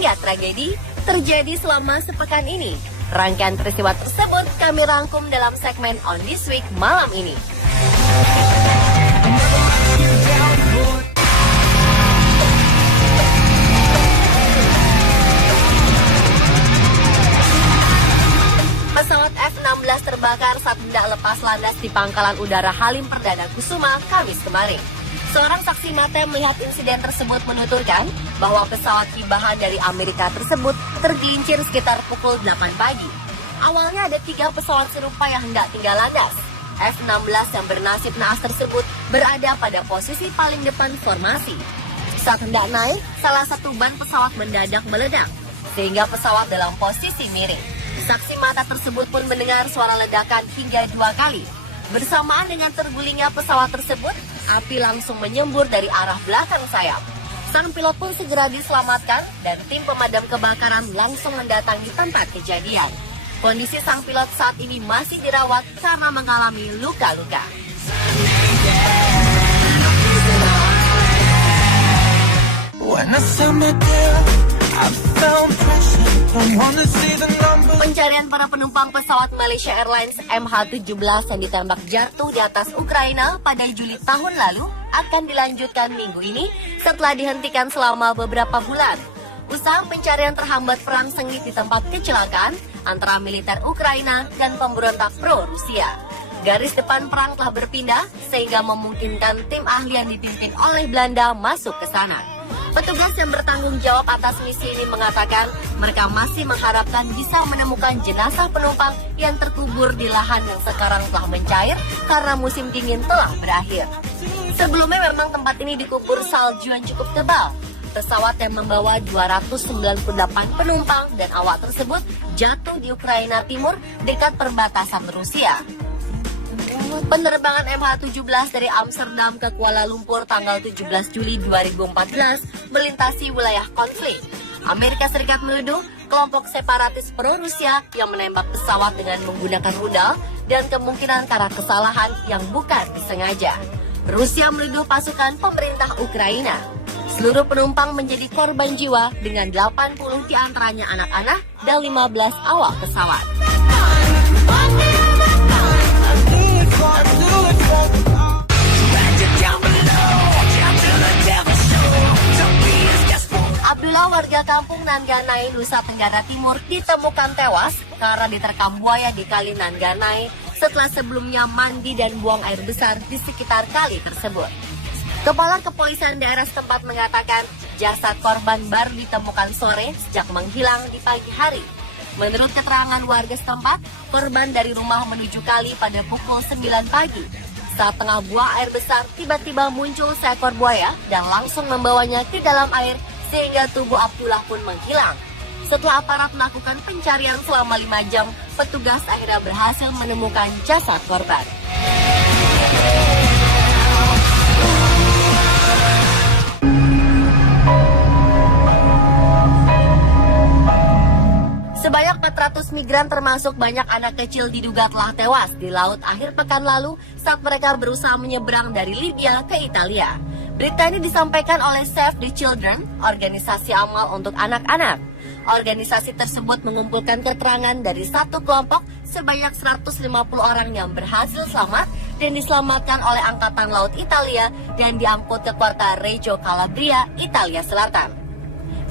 hingga tragedi terjadi selama sepekan ini. Rangkaian peristiwa tersebut kami rangkum dalam segmen On This Week malam ini. Pesawat F-16 terbakar saat hendak lepas landas di Pangkalan Udara Halim Perdana Kusuma, Kamis kemarin. Seorang saksi mata yang melihat insiden tersebut menuturkan bahwa pesawat hibahan dari Amerika tersebut tergelincir sekitar pukul 8 pagi. Awalnya ada 3 pesawat serupa yang hendak tinggal landas. F-16 yang bernasib naas tersebut berada pada posisi paling depan formasi. Saat hendak naik, salah satu ban pesawat mendadak meledak, sehingga pesawat dalam posisi miring. Saksi mata tersebut pun mendengar suara ledakan hingga 2 kali. Bersamaan dengan tergulingnya pesawat tersebut, api langsung menyembur dari arah belakang sayap. Sang pilot pun segera diselamatkan dan tim pemadam kebakaran langsung mendatangi tempat kejadian. Kondisi sang pilot saat ini masih dirawat karena mengalami luka-luka. Pencarian para penumpang pesawat Malaysia Airlines MH17 yang ditembak jatuh di atas Ukraina pada Juli tahun lalu akan dilanjutkan minggu ini setelah dihentikan selama beberapa bulan. Usaha pencarian terhambat perang sengit di tempat kecelakaan antara militer Ukraina dan pemberontak pro-Rusia. Garis depan perang telah berpindah sehingga memungkinkan tim ahli yang dipimpin oleh Belanda masuk ke sana. Petugas yang bertanggung jawab atas misi ini mengatakan mereka masih mengharapkan bisa menemukan jenazah penumpang yang terkubur di lahan yang sekarang telah mencair karena musim dingin telah berakhir. Sebelumnya memang tempat ini dikubur salju yang cukup tebal. Pesawat yang membawa 298 penumpang dan awak tersebut jatuh di Ukraina Timur dekat perbatasan Rusia. Penerbangan MH17 dari Amsterdam ke Kuala Lumpur tanggal 17 Juli 2014 melintasi wilayah konflik. Amerika Serikat menuduh kelompok separatis pro-Rusia yang menembak pesawat dengan menggunakan rudal dan kemungkinan karena kesalahan yang bukan disengaja. Rusia menuduh pasukan pemerintah Ukraina. Seluruh penumpang menjadi korban jiwa dengan 80 diantaranya anak-anak dan 15 awak pesawat. Abdullah, warga kampung Nanganai, Nusa Tenggara Timur, ditemukan tewas karena diterkam buaya di kali Nanganai setelah sebelumnya mandi dan buang air besar di sekitar kali tersebut. Kepala Kepolisian daerah setempat mengatakan jasad korban baru ditemukan sore sejak menghilang di pagi hari. Menurut keterangan warga setempat, korban dari rumah menuju kali pada pukul 9 pagi. Saat tengah buang air besar, tiba-tiba muncul seekor buaya dan langsung membawanya ke dalam air sehingga tubuh Abdullah pun menghilang. Setelah aparat melakukan pencarian selama 5 jam, petugas akhirnya berhasil menemukan jasad korban. Sebanyak 400 migran termasuk banyak anak kecil diduga telah tewas di laut akhir pekan lalu saat mereka berusaha menyeberang dari Libya ke Italia. Berita ini disampaikan oleh Save the Children, organisasi amal untuk anak-anak. Organisasi tersebut mengumpulkan keterangan dari satu kelompok sebanyak 150 orang yang berhasil selamat dan diselamatkan oleh Angkatan Laut Italia dan diangkut ke kota Reggio Calabria, Italia Selatan.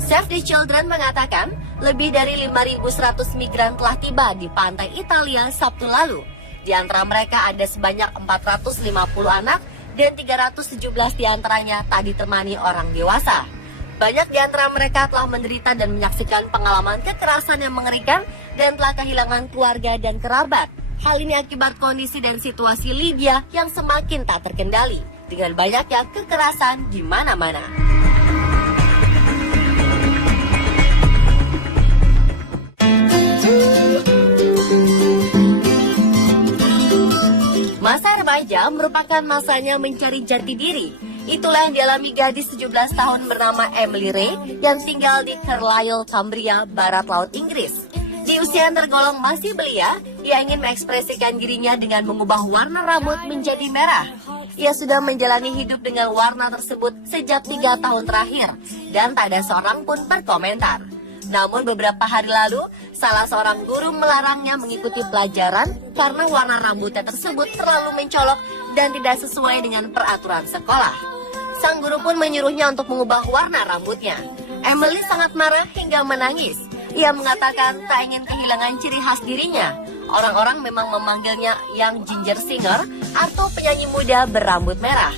Save the Children mengatakan lebih dari 5.100 migran telah tiba di pantai Italia Sabtu lalu. Di antara mereka ada sebanyak 450 anak dan 317 diantaranya tak ditemani orang dewasa. Banyak di antara mereka telah menderita dan menyaksikan pengalaman kekerasan yang mengerikan dan telah kehilangan keluarga dan kerabat. Hal ini akibat kondisi dan situasi Libya yang semakin tak terkendali, dengan banyaknya kekerasan di mana-mana. Masa remaja merupakan masanya mencari jati diri. Itulah yang dialami gadis 17 tahun bernama Emily Ray yang tinggal di Carlisle, Cumbria, barat laut Inggris. Di usia yang tergolong masih belia, ia ingin mengekspresikan dirinya dengan mengubah warna rambut menjadi merah. Ia sudah menjalani hidup dengan warna tersebut sejak 3 tahun terakhir, dan tak ada seorang pun berkomentar. Namun beberapa hari lalu, salah seorang guru melarangnya mengikuti pelajaran karena warna rambutnya tersebut terlalu mencolok dan tidak sesuai dengan peraturan sekolah. Sang guru pun menyuruhnya untuk mengubah warna rambutnya. Emily sangat marah hingga menangis. Ia mengatakan tak ingin kehilangan ciri khas dirinya. Orang-orang memang memanggilnya Young Ginger Singer atau penyanyi muda berambut merah.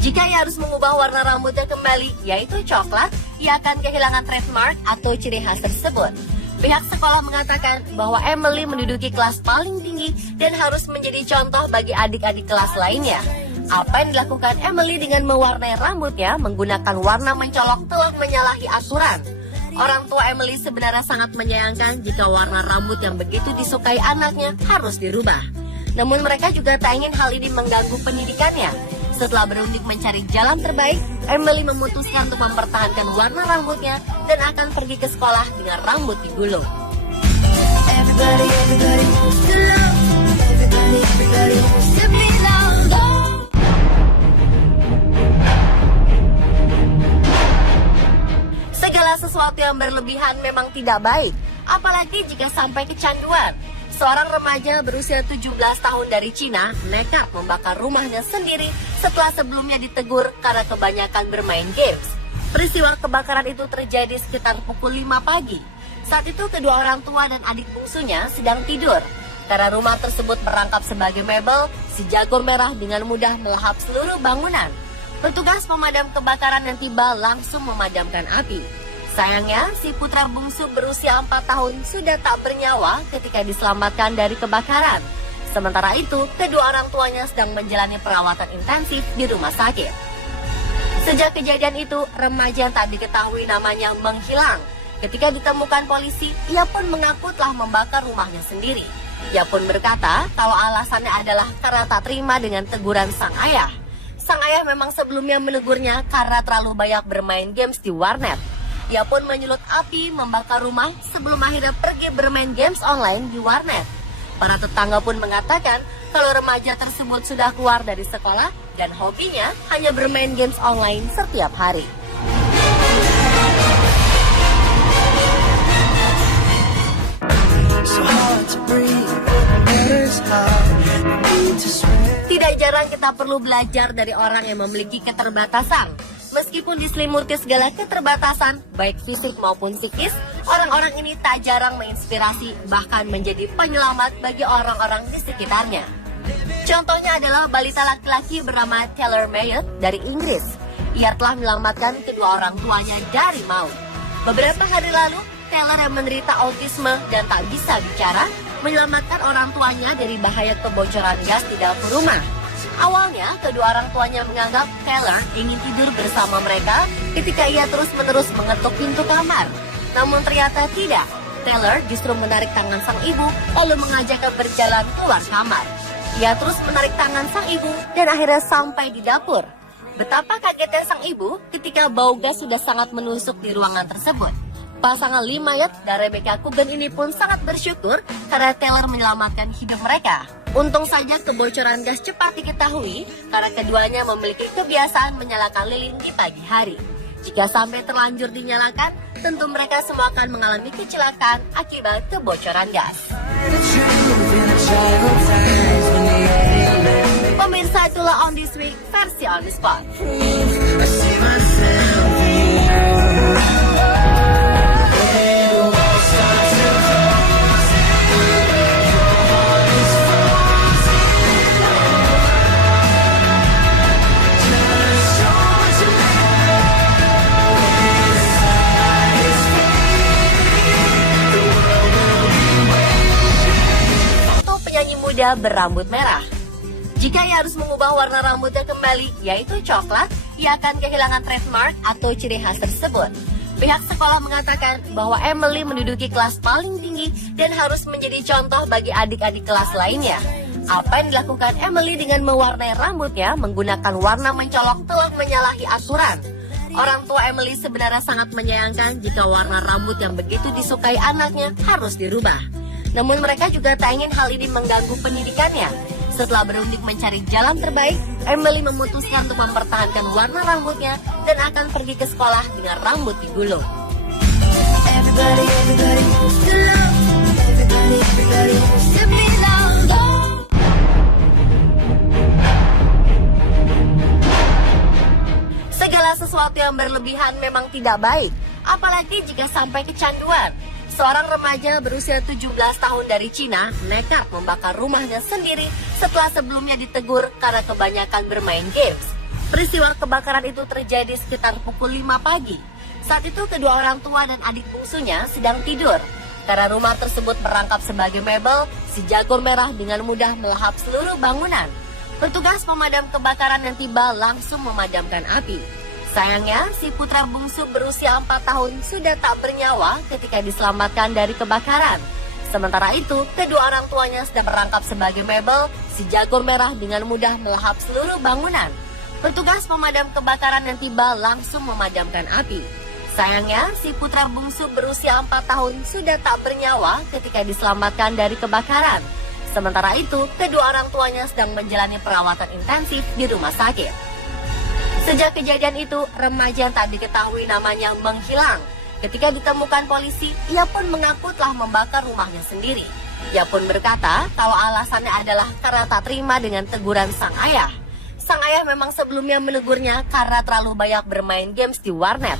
Jika ia harus mengubah warna rambutnya kembali, yaitu coklat, ia akan kehilangan trademark atau ciri khas tersebut. Pihak sekolah mengatakan bahwa Emily menduduki kelas paling tinggi dan harus menjadi contoh bagi adik-adik kelas lainnya. Apa yang dilakukan Emily dengan mewarnai rambutnya menggunakan warna mencolok telah menyalahi aturan. Orang tua Emily sebenarnya sangat menyayangkan jika warna rambut yang begitu disukai anaknya harus dirubah. Namun mereka juga tak ingin hal ini mengganggu pendidikannya. Setelah berunding mencari jalan terbaik, Emily memutuskan untuk mempertahankan warna rambutnya dan akan pergi ke sekolah dengan rambut digulung. Everybody wants to love. Everybody wants to be loved. Segala sesuatu yang berlebihan memang tidak baik, apalagi jika sampai kecanduan. Seorang remaja berusia 17 tahun dari Cina nekat membakar rumahnya sendiri setelah sebelumnya ditegur karena kebanyakan bermain games. Peristiwa kebakaran itu terjadi sekitar pukul 5 pagi. Saat itu kedua orang tua dan adik bungsunya sedang tidur. Karena rumah tersebut merangkap sebagai mebel, si jago merah dengan mudah melahap seluruh bangunan. Petugas pemadam kebakaran yang tiba langsung memadamkan api. Sayangnya, si putra bungsu berusia 4 tahun sudah tak bernyawa ketika diselamatkan dari kebakaran. Sementara itu, kedua orang tuanya sedang menjalani perawatan intensif di rumah sakit. Sejak kejadian itu, remaja yang tak diketahui namanya menghilang. Ketika ditemukan polisi, ia pun mengaku telah membakar rumahnya sendiri. Ia pun berkata kalau alasannya adalah karena tak terima dengan teguran sang ayah. Sang ayah memang sebelumnya menegurnya karena terlalu banyak bermain games di warnet. Ia pun menyulut api membakar rumah sebelum akhirnya pergi bermain games online di warnet. Para tetangga pun mengatakan kalau remaja tersebut sudah keluar dari sekolah dan hobinya hanya bermain games online setiap hari. Tidak jarang kita perlu belajar dari orang yang memiliki keterbatasan. Meskipun diselimuti segala keterbatasan, baik fisik maupun psikis, orang-orang ini tak jarang menginspirasi bahkan menjadi penyelamat bagi orang-orang di sekitarnya. Contohnya adalah balita laki-laki bernama Taylor Mayot dari Inggris. Ia telah menyelamatkan kedua orang tuanya dari maut. Beberapa hari lalu, Taylor yang menderita autisme dan tak bisa bicara, menyelamatkan orang tuanya dari bahaya kebocoran gas di dapur rumah. Awalnya, kedua orang tuanya menganggap Taylor ingin tidur bersama mereka ketika ia terus-menerus mengetuk pintu kamar. Namun ternyata tidak. Taylor justru menarik tangan sang ibu lalu mengajaknya berjalan keluar kamar. Ia terus menarik tangan sang ibu dan akhirnya sampai di dapur. Betapa kagetnya sang ibu ketika bau gas sudah sangat menusuk di ruangan tersebut. Pasangan Lee Mayot dan Rebecca Coogan ini pun sangat bersyukur karena Taylor menyelamatkan hidup mereka. Untung saja kebocoran gas cepat diketahui karena keduanya memiliki kebiasaan menyalakan lilin di pagi hari. Jika sampai terlanjur dinyalakan, tentu mereka semua akan mengalami kecelakaan akibat kebocoran gas. Pemirsa, itulah On This Week versi On The Spot. Muda berambut merah. Jika ia harus mengubah warna rambutnya kembali, yaitu coklat, ia akan kehilangan trademark atau ciri khas tersebut. Pihak sekolah mengatakan bahwa Emily menduduki kelas paling tinggi dan harus menjadi contoh bagi adik-adik kelas lainnya. Apa yang dilakukan Emily dengan mewarnai rambutnya menggunakan warna mencolok telah menyalahi aturan. Orang tua Emily sebenarnya sangat menyayangkan jika warna rambut yang begitu disukai anaknya harus dirubah. Namun mereka juga tak ingin hal ini mengganggu pendidikannya. Setelah berunding mencari jalan terbaik, Emily memutuskan untuk mempertahankan warna rambutnya dan akan pergi ke sekolah dengan rambut digulung. everybody wants to love. Everybody wants to be loved. Segala sesuatu yang berlebihan memang tidak baik, apalagi jika sampai kecanduan. Seorang remaja berusia 17 tahun dari Cina nekat membakar rumahnya sendiri setelah sebelumnya ditegur karena kebanyakan bermain games. Peristiwa kebakaran itu terjadi sekitar pukul 5 pagi. Saat itu kedua orang tua dan adik bungsunya sedang tidur. Karena rumah tersebut merangkap sebagai mebel, si jagur merah dengan mudah melahap seluruh bangunan. Petugas pemadam kebakaran yang tiba langsung memadamkan api. Sayangnya, si putra bungsu berusia 4 tahun sudah tak bernyawa ketika diselamatkan dari kebakaran. Sementara itu, kedua orang tuanya sedang merangkap sebagai mebel, si jagur merah dengan mudah melahap seluruh bangunan. Petugas pemadam kebakaran yang tiba langsung memadamkan api. Sayangnya, si putra bungsu berusia 4 tahun sudah tak bernyawa ketika diselamatkan dari kebakaran. Sementara itu, kedua orang tuanya sedang menjalani perawatan intensif di rumah sakit. Sejak kejadian itu, remaja yang tak diketahui namanya menghilang. Ketika ditemukan polisi, ia pun mengaku telah membakar rumahnya sendiri. Ia pun berkata kalau alasannya adalah karena tak terima dengan teguran sang ayah. Sang ayah memang sebelumnya menegurnya karena terlalu banyak bermain games di warnet.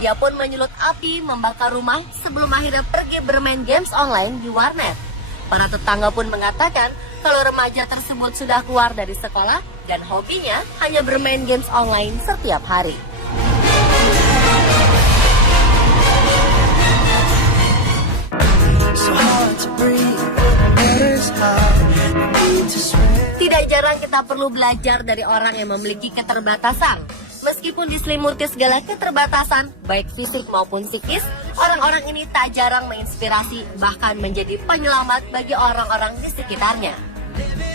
Ia pun menyulut api membakar rumah sebelum akhirnya pergi bermain games online di warnet. Para tetangga pun mengatakan kalau remaja tersebut sudah keluar dari sekolah dan hobinya hanya bermain games online setiap hari. Tidak jarang kita perlu belajar dari orang yang memiliki keterbatasan. Meskipun diselimuti segala keterbatasan, baik fisik maupun psikis, orang-orang ini tak jarang menginspirasi, bahkan menjadi penyelamat bagi orang-orang di sekitarnya.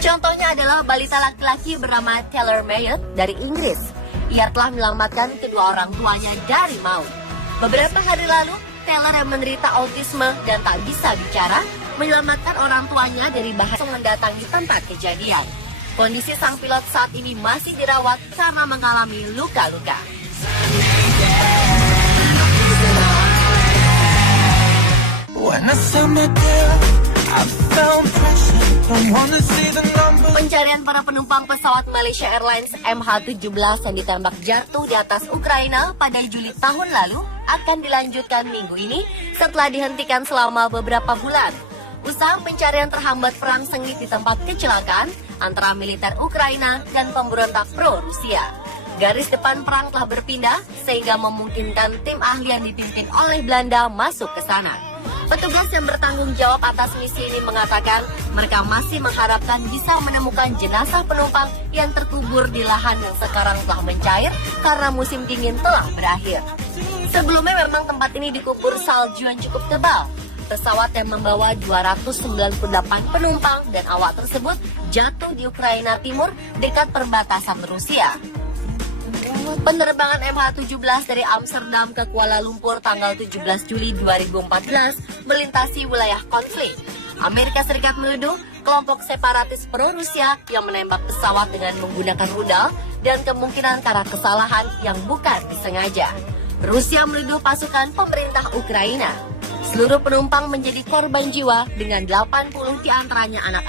Contohnya adalah balita laki-laki bernama Taylor Mayot dari Inggris. Ia telah menyelamatkan kedua orang tuanya dari maut. Beberapa hari lalu, Taylor yang menderita autisme dan tak bisa bicara, menyelamatkan orang tuanya dari bahaya mendatangi tempat kejadian. Kondisi sang pilot saat ini masih dirawat karena mengalami luka-luka. Pencarian para penumpang pesawat Malaysia Airlines MH17 yang ditembak jatuh di atas Ukraina pada Juli tahun lalu akan dilanjutkan minggu ini setelah dihentikan selama beberapa bulan. Usaha pencarian terhambat perang sengit di tempat kecelakaan antara militer Ukraina dan pemberontak pro-Rusia. Garis depan perang telah berpindah sehingga memungkinkan tim ahli yang dipimpin oleh Belanda masuk ke sana. Petugas yang bertanggung jawab atas misi ini mengatakan mereka masih mengharapkan bisa menemukan jenazah penumpang yang terkubur di lahan yang sekarang telah mencair karena musim dingin telah berakhir. Sebelumnya memang tempat ini dikubur salju yang cukup tebal. Pesawat yang membawa 298 penumpang dan awak tersebut jatuh di Ukraina Timur dekat perbatasan Rusia. Penerbangan MH17 dari Amsterdam ke Kuala Lumpur tanggal 17 Juli 2014 melintasi wilayah konflik. Amerika Serikat menuduh kelompok separatis pro-Rusia yang menembak pesawat dengan menggunakan rudal dan kemungkinan karena kesalahan yang bukan disengaja. Rusia menuduh pasukan pemerintah Ukraina. Seluruh penumpang menjadi korban jiwa dengan 80 diantaranya anak-anak.